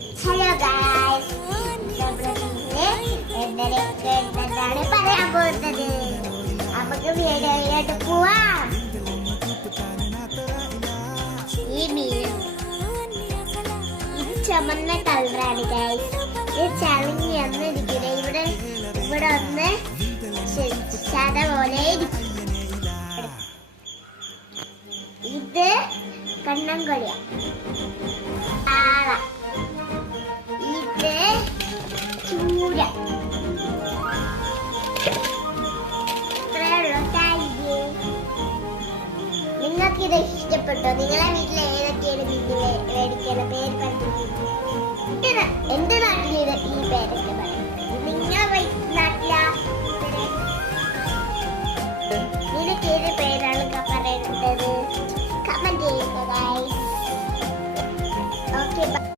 Hello guys, എന്താണ് പറയാൻ പോകുന്നത്? നമുക്ക് വീഡിയോയിലോട്ട് പോവാം. ഈ മീൻ ഇത് ചുമന്ന കളറാണ് ഗായ്സ്. ഇത് ചളിങ്ങി വന്നിരിക്കുന്നത്. ഇവിടെ ഒന്ന് ചത പോലെ ഇരിക്കും. ഇത് കണ്ണൻകൊടിയ.